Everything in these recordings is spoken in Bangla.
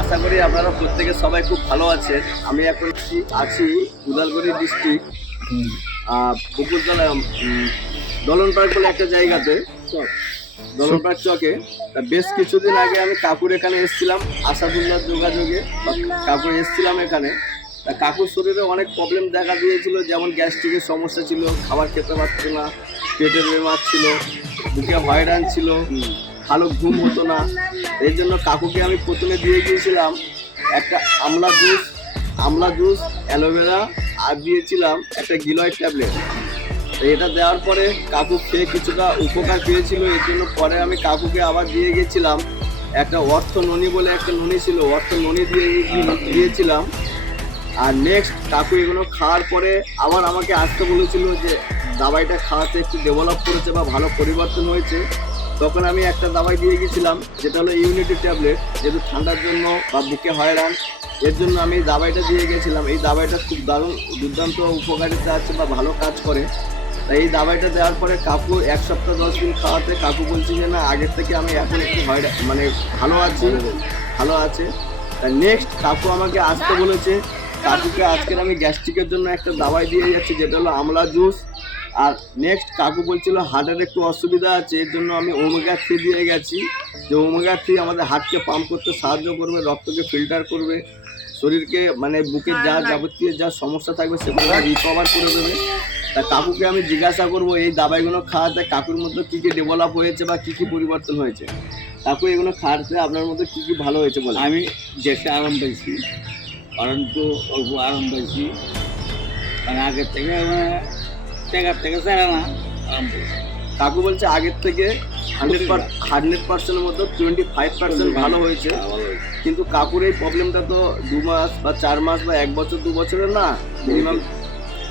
আশা করি আপনারা প্রত্যেকে সবাই খুব ভালো আছেন। আমি এখন আছি উদালগুড়ি ডিস্ট্রিক্ট পুকুরতলা দলনপাড় বলে একটা জায়গাতে, দলনপাড় চকে। তা বেশ কিছুদিন আগে আমি কাকুর এখানে এসেছিলাম আসাদুল্লাহ যোগাযোগে, কাকু এসেছিলাম এখানে। তা কাকুর শরীরে অনেক প্রবলেম দেখা দিয়েছিল, যেমন গ্যাস্ট্রিকের সমস্যা ছিল, খাবার খেতে পারতো না, পেটের বেমার ছিল, বুকে হয়রান ছিল, ভালো ঘুম হতো না। এই জন্য কাকুকে আমি প্রথমে দিয়ে গিয়েছিলাম একটা আমলা জুস অ্যালোভেরা, আর দিয়েছিলাম একটা গিলয়েড ট্যাবলেট। এটা দেওয়ার পরে কাকু খেয়ে কিছুটা উপকার পেয়েছিল। এর জন্য পরে আমি কাকুকে আবার দিয়ে গেছিলাম একটা অর্থ ননি বলে একটা ননি ছিল, অর্থ ননি দিয়েছিলাম। আর নেক্সট কাকু এগুলো খাওয়ার পরে আবার আমাকে আসতে বলেছিল যে দাবাইটা খাওয়াতে একটু ডেভেলপ করেছে বা ভালো পরিবর্তন হয়েছে। তখন আমি একটা দাবাই দিয়ে গেছিলাম, যেটা হলো ইউনিটি ট্যাবলেট, যেহেতু ঠান্ডার জন্য বা বুকে হয়রান, এর জন্য আমি এই দাবাইটা দিয়ে গেছিলাম। এই দাবাইটা খুব দুর্দান্ত উপকারিতা আছে বা ভালো কাজ করে। তাই এই দাবাইটা দেওয়ার পরে কাকু 1 সপ্তাহ 10 দিন খাওয়াতে কাকু বলছে যে না, আগের থেকে আমি এখন একটু মানে ভালো আছে। তাই নেক্সট কাকু আমাকে আসতে বলেছে। কাকুকে আজকের আমি গ্যাস্ট্রিকের জন্য একটা দাবাই দিয়ে যাচ্ছি, যেটা হলো আমলা জুস। আর নেক্সট কাকু বলছিল হার্টের একটু অসুবিধা আছে, এর জন্য আমি ওমেগা 3 দিয়ে গেছি। যে ওমেগা 3 আমাদের হার্টকে পাম্প করতে সাহায্য করবে, রক্তকে ফিল্টার করবে, শরীরকে মানে বুকের যাবতীয় যা সমস্যা থাকবে সেগুলো রিকভার করে দেবে। তা কাকুকে আমি জিজ্ঞাসা করবো এই দাবাইগুলো খাওয়াতে কাকুর মধ্যে কী কী ডেভেলপ হয়েছে বা কী কী পরিবর্তন হয়েছে। কাকু এগুলো খাওয়াতে আপনার মধ্যে কী কী ভালো হয়েছে বলে? আমি দেশে আরাম পেয়েছি, পরন্তু অল্প আরাম পেয়েছি, মানে আগের থেকে টেকার থেকে চারা না আরাম পেয়েছি। কাকু বলছে আগের থেকে 100%-এর মধ্যে 25% ভালো হয়েছে। কিন্তু কাকুর এই প্রবলেমটা তো 2 মাস বা 4 মাস বা 1 বছর 2 বছরের না, মিনিমাম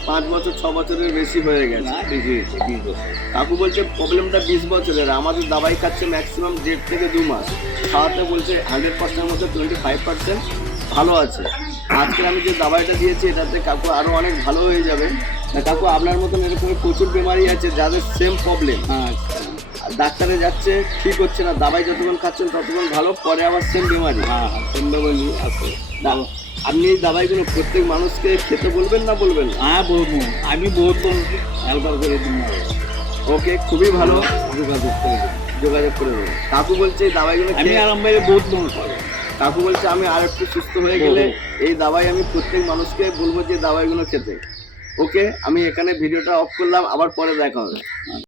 5 বছর 6 বছরের বেশি হয়ে গেছে। বেশি হয়েছে 20 বছর। কাকু বলছে প্রবলেমটা 20 বছরের। আমাদের দাবাই খাচ্ছে ম্যাক্সিমাম 1.5 থেকে 2 মাস, খাওয়াতে বলছে 100%-এর মধ্যে 25% ভালো আছে। আজকে আমি যে দাবাইটা দিয়েছি এটাতে কাকু আরও অনেক ভালো হয়ে যাবে। না কাকু আপনার মতন এরকম প্রচুর বেমারি আছে যাদের সেম প্রবলেম, ডাক্তারে যাচ্ছে ঠিক হচ্ছে না, দাবাই যতক্ষণ খাচ্ছেন ততক্ষণ ভালো, পরে আবার সেম বেমারি। সেম বেমারি আছে। আপনি এই দাবাইগুলো প্রত্যেক মানুষকে খেতে বলবেন না বলবেন? বলবো, আমি বহুত মানুষকে হেল্পার করে দিন। ওকে, খুবই ভালো, যোগাযোগ করে দেবেন। কাকু বলছে এই দাবাইগুলো আমি আরাম পাইলে বহুত মানুষ পাবে। কাকু বলছে আমি আর একটু সুস্থ হয়ে গেলে এই দাবাই আমি প্রত্যেক মানুষকে বলবো যে দাবাইগুলো খেতে। ওকে, আমি এখানে ভিডিওটা অফ করলাম, আবার পরে দেখা হবে।